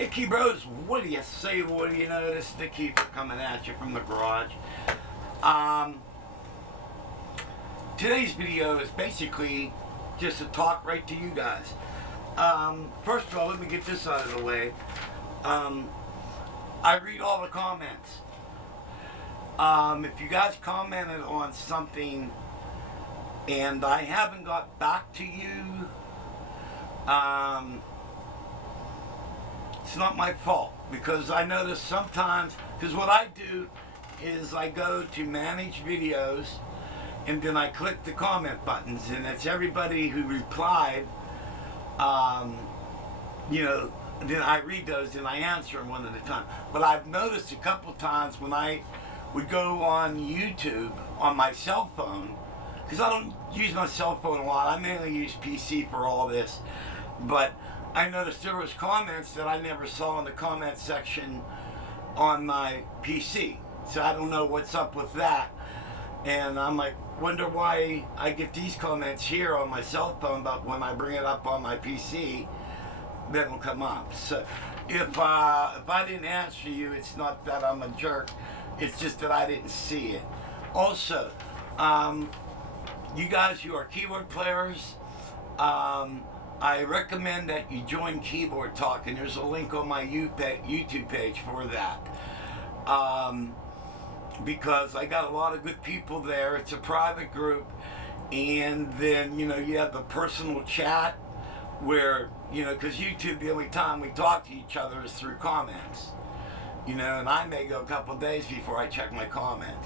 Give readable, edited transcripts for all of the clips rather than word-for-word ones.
Hey Key Bros, what do you say? What do you know? This is the Keeper coming at you from the garage. Um, Today's video is basically just a talk right to you guys. First of all, let me get this out of the way. I read all the comments. If you guys commented on something and I haven't got back to you, it's not my fault, because I notice sometimes, because what I do is I go to manage videos and then I click the comment buttons, and it's everybody who replied, then I read those and I answer them one at a time. But I've noticed a couple times when I would go on YouTube on my cell phone, because I don't use my cell phone a lot, I mainly use PC for all this, but I noticed there was comments that I never saw in the comment section on my PC. So I don't know what's up with that. And I'm like, wonder why I get these comments here on my cell phone, but when I bring it up on my PC, they don't come up. So if I didn't answer you, it's not that I'm a jerk. It's just that I didn't see it. Also, you guys who are keyboard players, I recommend that you join Keyboard Talk, and there's a link on my YouTube page for that. Because I got a lot of good people there. It's a private group, and then you have the personal chat where because YouTube, the only time we talk to each other is through comments. And I may go a couple of days before I check my comment.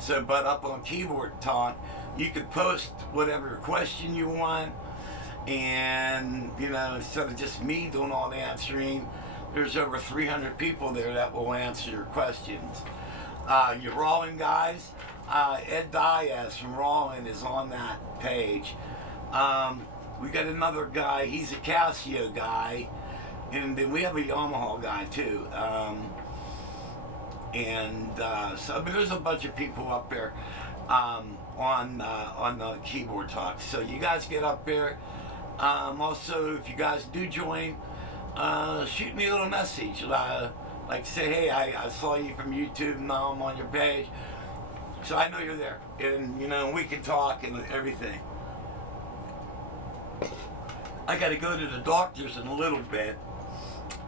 So, but up on Keyboard Talk, you could post whatever question you want. And, instead of just me doing all the answering, there's over 300 people there that will answer your questions. Your Rollin guys, Ed Diaz from Rollin is on that page. We got another guy, he's a Casio guy, and then we have a Yamaha guy too. So there's a bunch of people up there on the Keyboard Talk. So you guys get up there. Also, if you guys do join, shoot me a little message. Like say, hey, I saw you from YouTube, and now I'm on your page. So I know you're there. And, we can talk and everything. I got to go to the doctor's in a little bit.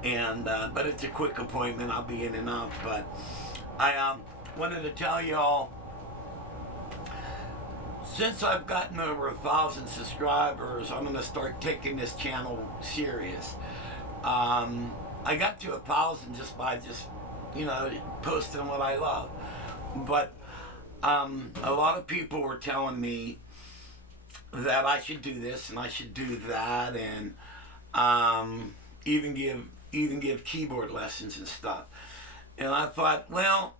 And, but it's a quick appointment. I'll be in and out. But I wanted to tell y'all, since I've gotten over 1,000 subscribers, I'm going to start taking this channel serious. I got to 1,000 just by posting what I love. But a lot of people were telling me that I should do this and I should do that, and even give keyboard lessons and stuff. And I thought, well,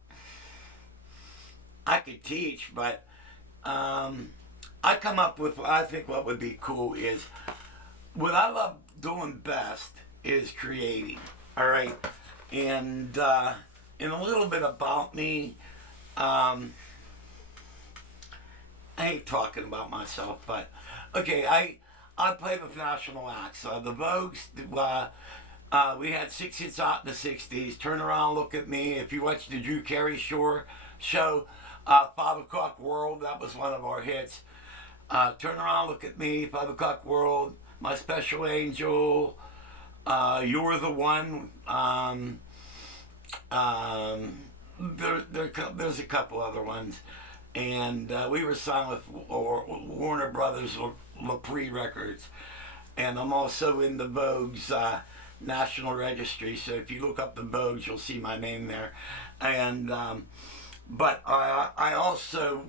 I could teach, but I come up with, I think what would be cool is, what I love doing best is creating, all right? And a little bit about me, I hate talking about myself, but, okay, I played with national acts. The Vogues, we had 6 hits out in the 60s, Turn Around, Look at Me. If you watch the Drew Carey show, 5 O'Clock World, that was one of our hits. Turn Around, Look at Me, 5 O'Clock World, My Special Angel, You're the One. There's a couple other ones. And we were signed with Warner Brothers LaPree Records. And I'm also in the Vogue's National Registry. So if you look up the Vogues, you'll see my name there. And but I also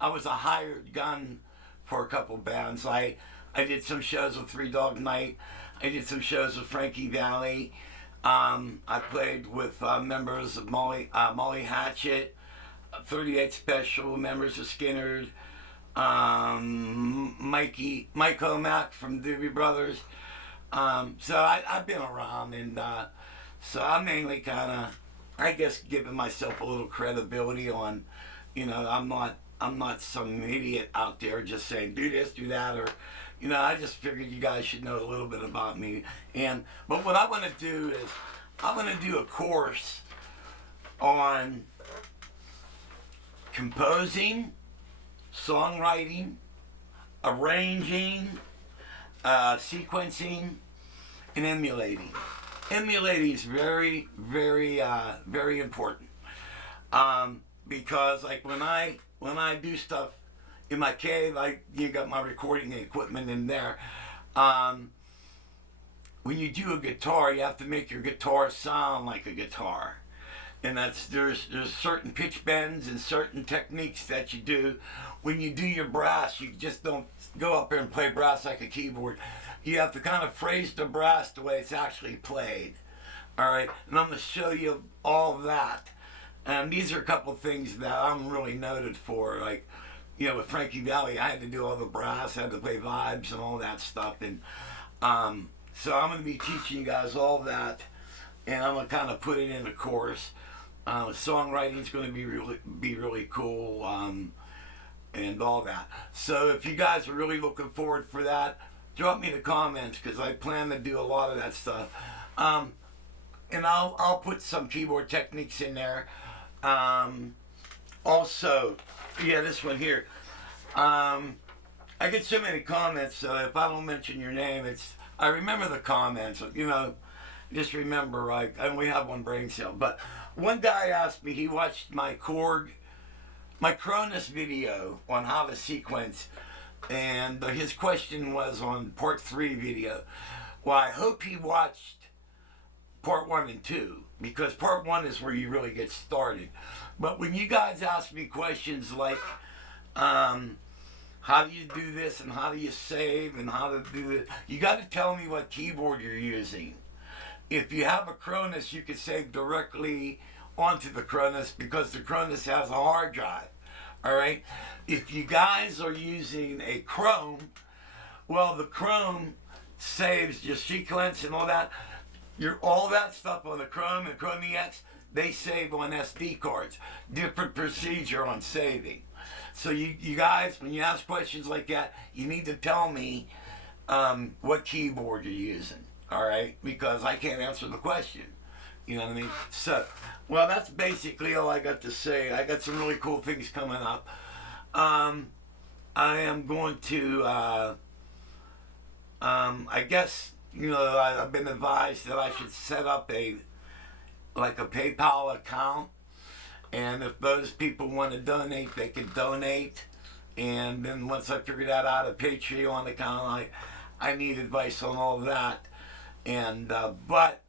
I was a hired gun for a couple bands. I did some shows with Three Dog Night. I did some shows with Frankie Valli. I played with members of Molly Hatchet, 38 Special, members of Skynyrd, Mike Omack from Doobie Brothers. So I've been around, and so I'm mainly kind of, I guess, giving myself a little credibility on, I'm not I'm not some idiot out there just saying do this, do that, or I just figured you guys should know a little bit about me. But what I want to do is I'm going to do a course on composing, songwriting, arranging, sequencing, and emulating. Emulating is very, very, very important, because like when I do stuff in my cave, you got my recording equipment in there. When you do a guitar, you have to make your guitar sound like a guitar, and there's certain pitch bends and certain techniques that you do. When you do your brass, you just don't go up there and play brass like a keyboard. You have to kind of phrase the brass the way it's actually played. All right, and I'm going to show you all that. And these are a couple things that I'm really noted for. Like, with Frankie Valli, I had to do all the brass, I had to play vibes and all that stuff. And so I'm going to be teaching you guys all that, and I'm going to kind of put it in a course. Songwriting is going to be really cool, and all that. So if you guys are really looking forward for that, drop me the comments, because I plan to do a lot of that stuff. And I'll put some keyboard techniques in there. Also, this one here. I get so many comments, so if I don't mention your name, I remember the comments. Just remember, I only have one brain cell. But one guy asked me, he watched my Cronus video on how to sequence, and his question was on part 3 video. Well, I hope he watched part 1 and 2, because part 1 is where you really get started. But when you guys ask me questions like, how do you do this, and how do you save, and how to do it, you got to tell me what keyboard you're using. If you have a Cronus, you can save directly onto the Cronus, because the Cronus has a hard drive. All right. If you guys are using a Chrome, well, the Chrome saves your sequence and all that. All that stuff on the Chrome and Chrome EX, they save on SD cards. Different procedure on saving. So you guys, when you ask questions like that, you need to tell me what keyboard you're using. All right, because I can't answer the question. You know what I mean? So, well, that's basically all I got to say. I got some really cool things coming up. I am going to, I guess, I've been advised that I should set up a PayPal account. And if those people want to donate, they can donate. And then once I figure that out, a Patreon account, I need advice on all that. And, but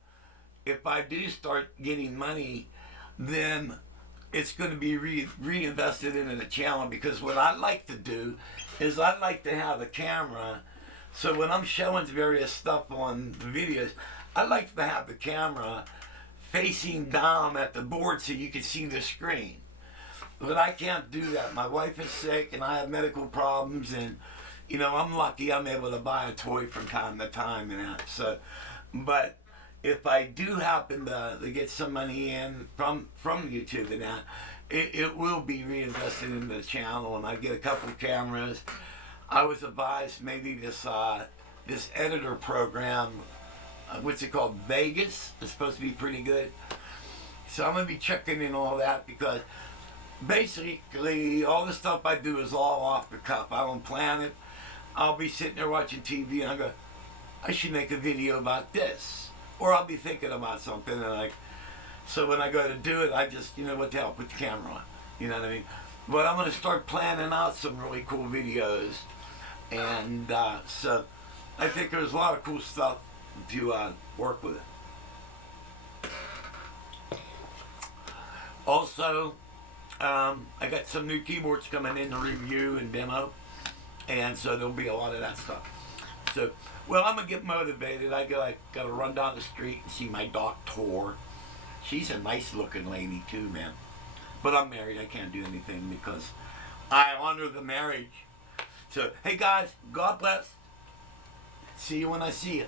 if I do start getting money, then it's going to be reinvested into the channel, because what I like to do is I like to have a camera. So when I'm showing various stuff on the videos, I like to have the camera facing down at the board so you can see the screen. But I can't do that. My wife is sick and I have medical problems, and I'm lucky I'm able to buy a toy from time to time and that. So, but if I do happen to get some money in from YouTube and that, it will be reinvested into the channel, and I get a couple of cameras. I was advised maybe this editor program, what's it called, Vegas, is supposed to be pretty good. So I'm going to be checking in all that, because basically all the stuff I do is all off the cuff. I don't plan it. I'll be sitting there watching TV and I go, I should make a video about this. Or I'll be thinking about something, and so when I go to do it, I just, what the hell, put the camera on. You know what I mean? But I'm going to start planning out some really cool videos. And so I think there's a lot of cool stuff to work with it. Also, I got some new keyboards coming in to review and demo, and so there'll be a lot of that stuff. So, well, I'm gonna get motivated. I gotta run down the street and see my doctor. She's a nice looking lady too, man. But I'm married. I can't do anything because I honor the marriage. So, hey guys, God bless. See you when I see you.